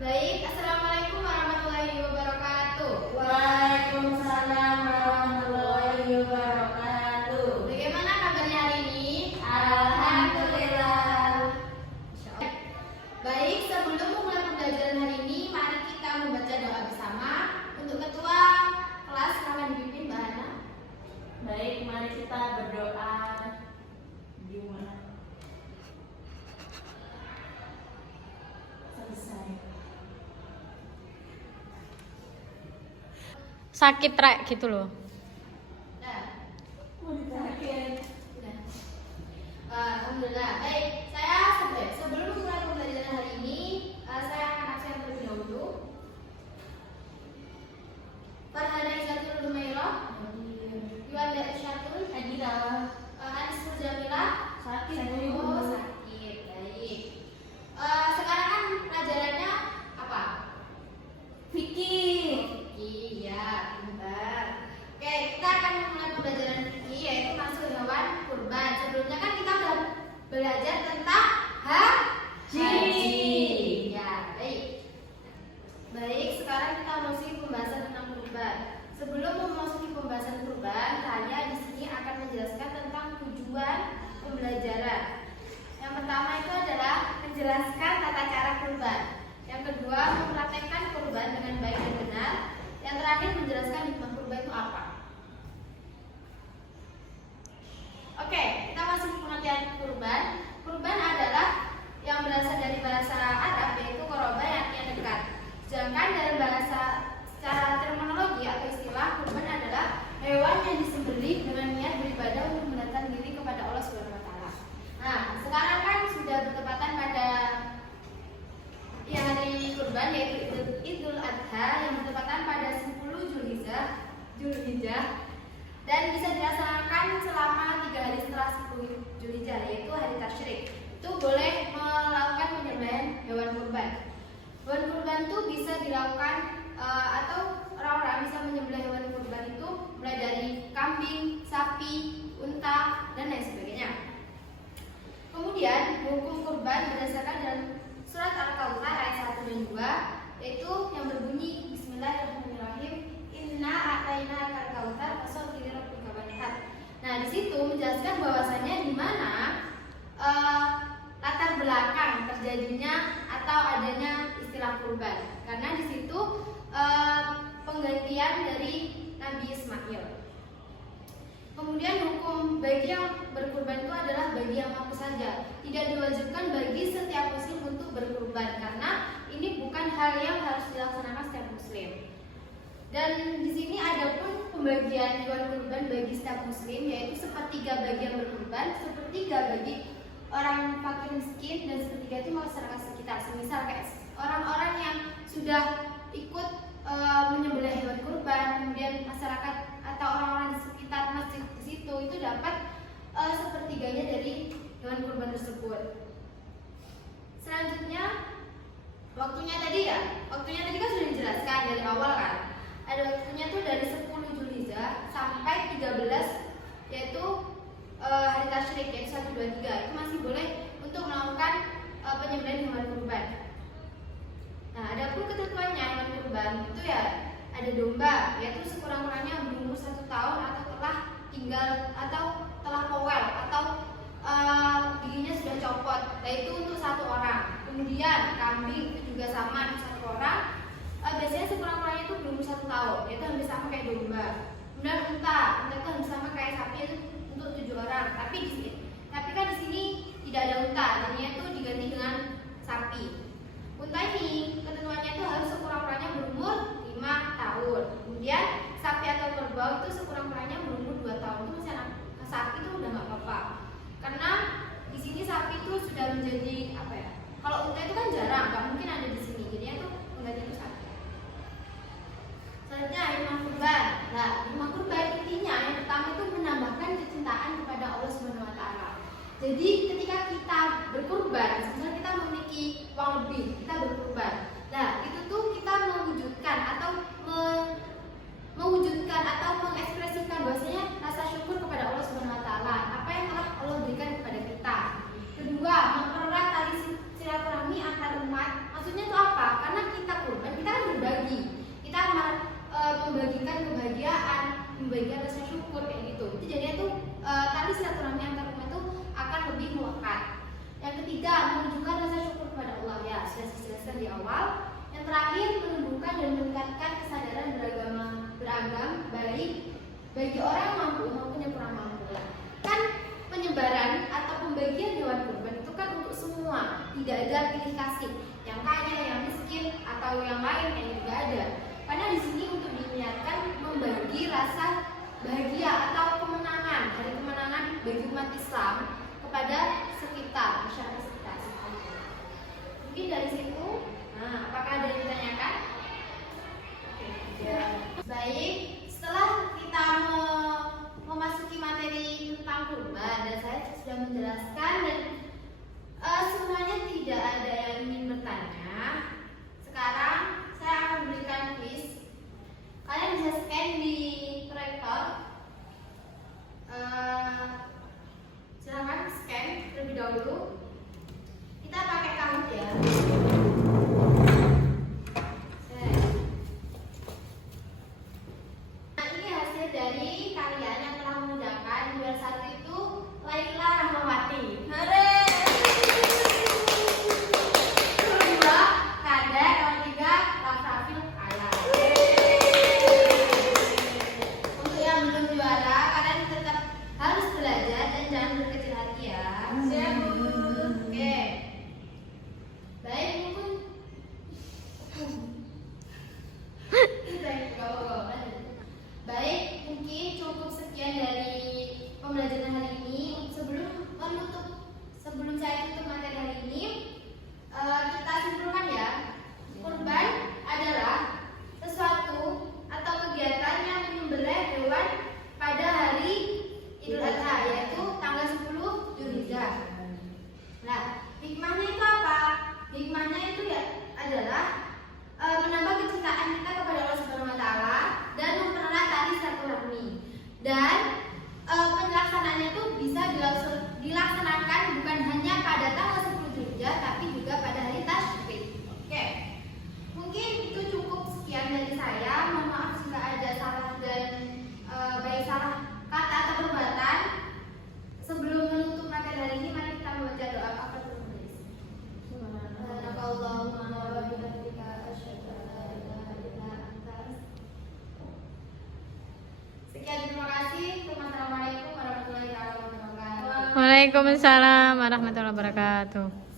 Baik, Assalamualaikum warahmatullahi wabarakatuh. Waalaikumsalam warahmatullahi wabarakatuh. Bagaimana kabarnya hari ini? Alhamdulillah. Baik, sebelum memulai pembelajaran hari ini, mari kita membaca doa bersama. Untuk ketua kelas, silakan dipimpin Mbak Hana. Baik, mari kita berdoa. Gimana? Selesai. Sakit rek gitu loh. Nah, Sakit. sudah. Alhamdulillah. Baik, saya sebelum memulai pembelajaran hari ini, saya akan absen terlebih dahulu. Farhana Izatul Humairah, Yuanda Isyatul, Adira. Anis Muzamila. Sakit. Oh, sakit. Baik. Sekarang kan pelajarannya apa? Fikih. Iya, pintar. Oke, kita akan memulai pembelajaran fikih, yaitu masuk hewan kurban. Sebelumnya kan kita belajar tentang haji. Ya, baik. Baik, sekarang kita memasuki pembahasan tentang kurban. Sebelum memasuki pembahasan kurban, saya di sini akan menjelaskan tentang tujuan pembelajaran. Yang pertama itu adalah menjelaskan tata cara kurban. Yang kedua, mempraktekkan kurban dengan baik dan benar. Yang terakhir, menjelaskan hikmah kurban itu apa. Oke, kita masuk ke pengertian kurban. Kurban adalah yang berasal dari bahasa Arab, yaitu qoroba yang artinya dekat. Sedangkan dalam bahasa secara terminologi atau istilah, kurban adalah hewan yang disembelih dengan niat beribadah untuk mendekatkan diri kepada Allah Subhanahu wa taala. Nah, sekarang kan sudah bertepatan pada hari kurban, yaitu Idul Adha yang bertepatan pada 10 Zulhijjah dan bisa dilaksanakan selama 3 hari setelah 10 Zulhijjah, yaitu hari tasyrik. Itu boleh melakukan penyembelihan hewan kurban. Hewan kurban itu bisa dilakukan atau orang-orang bisa menyembelih hewan kurban itu mulai dari kambing, sapi, unta, dan lain sebagainya. Kemudian hukum kurban berdasarkan dalam surat Al-Kautsar ayat 1 dan 2, yaitu yang berbunyi Bismillahirrahmanirrahim, Inna a'tayna al-kautsar fasholli lirabbika wanhar. Nah, di situ menjelaskan bahwasanya di mana latar belakang terjadinya atau adanya istilah kurban. Karena di situ penggantian dari Nabi Ismail. Kemudian hukum bagi yang berkurban itu adalah bagi yang mampu saja. Tidak diwajibkan bagi setiap muslim untuk berkurban karena ini bukan hal yang harus dilaksanakan setiap muslim. Dan di sini ada pun pembagian hewan kurban bagi setiap muslim, yaitu sepertiga bagi yang berkurban, sepertiga bagi orang fakir miskin, dan sepertiga itu masyarakat sekitar. Semisal kayak orang-orang yang sudah ikut menyembelih hewan kurban, kemudian masyarakat atau orang-orang di sekitar masjid di situ itu dapat sepertiganya dari hewan kurban tersebut. Selanjutnya waktunya tadi kan sudah dijelaskan dari awal kan. Ada waktunya tuh dari 10 Zulhijjah sampai 13, yaitu hari tasyrik, yaitu 1, 2, 3. Itu masih boleh untuk melakukan penyembelihan hewan kurban. Nah, ada pun ketentuannya hewan kurban itu ya ada domba, yaitu sekurang-kurangnya berumur 1 tahun atau telah powel atau giginya sudah copot. Nah, itu untuk 1 orang. Kemudian kambing itu juga sama, 1 orang. Biasanya sekurang-kurangnya itu berumur 1 tahun, yaitu hampir sama kayak domba. Kemudian unta itu hampir sama kayak sapi, itu untuk 7 orang. Tapi kan di sini tidak ada unta, jadinya itu diganti dengan sapi. Unta ini ketentuannya itu harus sekurang-kurangnya berumur 5 tahun. Kemudian sapi atau kerbau itu sekurang-kurangnya berumur 2 tahun. Itu masih anak sapi itu udah nggak apa-apa. Karena di sini sapi itu sudah menjadi apa ya? Kalau unta itu kan jarang, nggak mungkin ada di sini. Jadinya itu mengganti itu sapi. Selanjutnya hikmah kurban. Nah, hikmah kurban intinya yang pertama itu menambahkan kecintaan kepada Allah Subhanahu wa taala. Jadi ketika kita berkurban, sebenarnya kita memiliki uang lebih, kita berkurban. Nah, itu tuh kita mewujudkan atau mengekspresikan bahwasanya rasa syukur kepada Allah Subhanahu wa taala apa yang telah Allah berikan kepada kita. Kedua, mempererat tali silaturahmi antar umat. Maksudnya itu apa? Karena di awal. Yang terakhir, menumbuhkan dan meningkatkan kesadaran beragam baik bagi orang yang mampu maupun yang kurang mampu. Kan penyebaran atau pembagian hewan kurban itu kan untuk semua, tidak ada pilih kasih, yang kaya, yang miskin, atau yang lain yang juga ada. Karena di sini untuk diniatkan membagi rasa bahagia atau kemenangan, dari kemenangan bagi umat Islam kepada sekitar, masyarakat sekitar. Mungkin dari situ, nah, apakah ada yang ditanyakan? Ya. Baik, setelah kita memasuki materi tentang kurban dan saya sudah menjelaskan dan semuanya tidak ada yang ingin bertanya. Sekarang saya akan berikan quiz. Kalian bisa scan di proyektor. Silahkan scan terlebih dahulu. Kita pakai kamus ya. Nah, ini hasil dari kalian yang telah mengerjakan. Juara 1 itu Laila Rahmawati. Hore! Kedua, Kada. Yang ketiga, Rafrafil Kala. Untuk yang belum juara, kalian tetap harus belajar dan jangan berkecil hati ya. Siap, Bu. Oke. Baik, mungkin baik, mungkin cukup sekian dari pembelajaran hari ini. Sebelum saya tutup materi hari ini, kita simpulkan ya. Kurban adalah sesuatu atau kegiatan yang menyembelih hewan pada hari Idul Adha, yaitu tanggal 10 Dzulhijjah. Nah, hikmahnya itu apa? Hikmahnya itu ya adalah menambah kecintaan kita kepada Allah Subhanahu wa taala dan mempererat tali silaturahmi. Dan pelaksanaannya itu bisa dilaksanakan bukan hanya pada tanggal 10 Dzulhijjah tapi juga pada hari Tasyrik. Oke. Mungkin itu cukup sekian dari saya. Mohon maaf jika ada salah dan baik salah kata atau perbuatan. Sebelum menutup materi hari ini, mari kita membaca doa kafaratul majelis. Subhanakallahumma wa bihamdika asyhadu an la ilaha illa anta. Sekian, terima kasih. Wassalamualaikum warahmatullahi wabarakatuh. Waalaikumsalam warahmatullahi wabarakatuh.